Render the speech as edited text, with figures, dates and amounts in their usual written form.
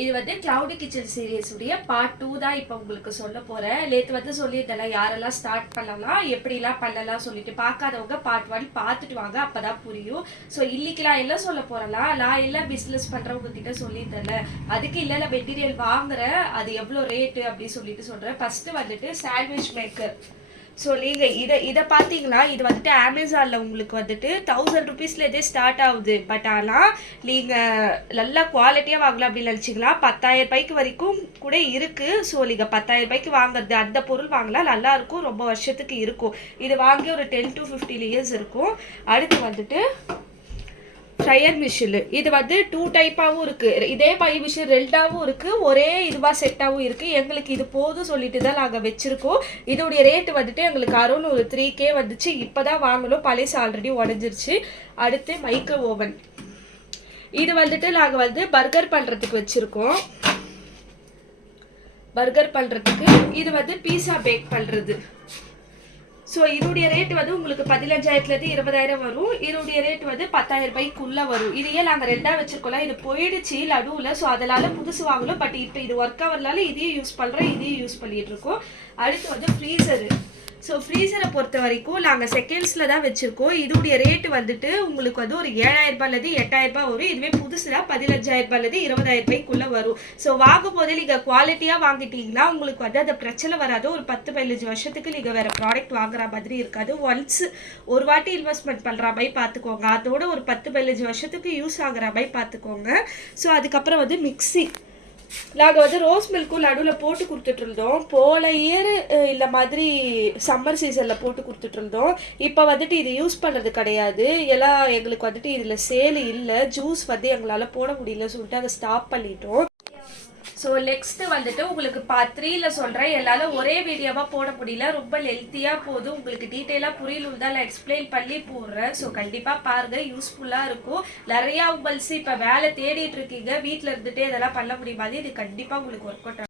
இது வந்து cloudy kitchen serious உடைய பார்ட் 2 தான் இப்போ உங்களுக்கு சொல்ல போறேன். நேத்து வந்து சொல்லியிருந்தேன் யாரெல்லாம் ஸ்டார்ட் பண்ணலாம் எப்படிலாம் பண்ணலாம் சொல்லிட்டு பார்க்காதவங்க பார்ட் 1 பார்த்துட்டு வாங்க, அப்பதான் புரியும். ஸோ இன்னைக்கு நான் எல்லாம் சொல்ல போறலாம், நான் எல்லாம் பிஸ்னஸ் பண்றவங்க கிட்ட சொல்லியிருந்தேன்ல, அதுக்கு இல்ல மெட்டீரியல் வாங்குறேன், அது எவ்வளோ ரேட்டு அப்படின்னு சொல்லிட்டு சொல்றேன். ஃபர்ஸ்ட் வந்துட்டு சாண்ட்விச் மேக்கர். ஸோ நீங்கள் இதை பார்த்தீங்களா, இது வந்துட்டு அமேசானில் உங்களுக்கு வந்துட்டு 1000 ருபீஸ்லேருந்தே ஸ்டார்ட் ஆகுது. பட் ஆனால் நீங்கள் நல்லா குவாலிட்டியாக வாங்கலாம் அப்படின்னு நினச்சிங்களா, 10,000 ரூபாய்க்கு வரைக்கும் கூட இருக்குது. ஸோ நீங்கள் 10,000 ரூபாய்க்கு வாங்குறது அந்த பொருள் வாங்கலாம், நல்லாயிருக்கும், ரொம்ப வருஷத்துக்கு இருக்கும். இது வாங்கி ஒரு 10 to 15 இயர்ஸ் இருக்கும். அடுத்து வந்துட்டு ஃப்ரையர் மிஷினு. இது வந்து 2 டைப்பாகவும் இருக்குது. இதே பை மிஷின் 2ஆகவும் இருக்குது, ஒரே இதுவாக செட்டாகவும் இருக்குது. எங்களுக்கு இது போதும் சொல்லிட்டு தான் நாங்கள் வச்சுருக்கோம். இதோடைய ரேட்டு வந்துட்டு எங்களுக்கு அரௌண்ட் ஒரு 3K வந்துச்சு. இப்போ தான் வாங்கணும், பழைசு ஆல்ரெடி உடஞ்சிருச்சு. அடுத்து மைக்ரோ ஓவன். இது வந்துட்டு நாங்கள் வந்து பர்கர் பண்ணுறதுக்கு வச்சுருக்கோம். பர்கர் பண்ணுறதுக்கு இது வந்து பீஸா பேக் பண்ணுறது. ஸோ இதோடைய ரேட் வந்து உங்களுக்கு 15,000லேருந்து 20,000 வரும். இதோடைய ரேட் வந்து 10,000 ரூபாய்க்குள்ளே வரும். இதையே நாங்கள் 2ஆக வச்சுருக்கோம்ல, இது போயிடுச்சு நடுவில். ஸோ அதனால் புதுசு வாங்கணும். பட் இப்போ இது ஒர்க் ஆகிறதுனால இதையும் யூஸ் பண்ணுறோம், இதையும் யூஸ் பண்ணிகிட்டு இருக்கோம். அடுத்து வந்து ஃப்ரீசரு. ஸோ ஃப்ரீசரை பொறுத்த வரைக்கும் நாங்கள் செகண்ட்ஸில் தான் வச்சுருக்கோம். இதோடைய ரேட்டு வந்துட்டு உங்களுக்கு வந்து ஒரு 7,000 ரூபாயிலேருந்து 8,000 ரூபாய் வரும். இதுவே புதுசுனா 15,000 ரூபாயிலேருந்து 20,000 ரூபாய்க்குள்ளே வரும். ஸோ வாங்கும் போதே நீங்கள் குவாலிட்டியாக வாங்கிட்டீங்கன்னா உங்களுக்கு வந்து அந்த பிரச்சனை வராது. ஒரு 10-15 வருஷத்துக்கு நீங்கள் வேறு ப்ராடக்ட் வாங்குற மாதிரி இருக்காது. ஒன்ஸ் ஒரு வாட்டி இன்வெஸ்ட்மெண்ட் பண்ணுற மாதிரி பார்த்துக்கோங்க. அதோட ஒரு 10-15 வருஷத்துக்கு யூஸ் ஆகுற மாதிரி பார்த்துக்கோங்க. ஸோ அதுக்கப்புறம் வந்து மிக்ஸி. நாங்கள் வந்து ரோஸ் மில்க்கும் நடுவில் போட்டு கொடுத்துட்டு இருந்தோம். போன இயர் இல்லை மாதிரி சம்மர் சீசனில் போட்டு கொடுத்துட்டு இருந்தோம். இப்போ வந்துட்டு இது யூஸ் பண்ணுறது கிடையாது. எல்லாம் எங்களுக்கு வந்துட்டு இதில் சேல் இல்லை, ஜூஸ் வந்து எங்களால் போட முடியல சொல்லிட்டு அதை ஸ்டாப் பண்ணிட்டோம். ஸோ நெக்ஸ்ட்டு வந்துட்டு உங்களுக்கு பார்ட் 3ல் சொல்கிறேன். எல்லாரும் ஒரே வீடியோவாக போட முடியல, ரொம்ப லென்த்தியாக போதும். உங்களுக்கு டீட்டெயிலாக புரியலும் தான் நான் எக்ஸ்பிளைன் பண்ணி போடுறேன். ஸோ கண்டிப்பாக பாருங்கள், யூஸ்ஃபுல்லாக இருக்கும். நிறையா உங்கள்ஸ் இப்போ வேலை தேடிட்டு இருக்கீங்க, வீட்டில் இருந்துகிட்டே இதெல்லாம் பண்ண முடியுமா, இது கண்டிப்பாக உங்களுக்கு ஒர்க் அவுட்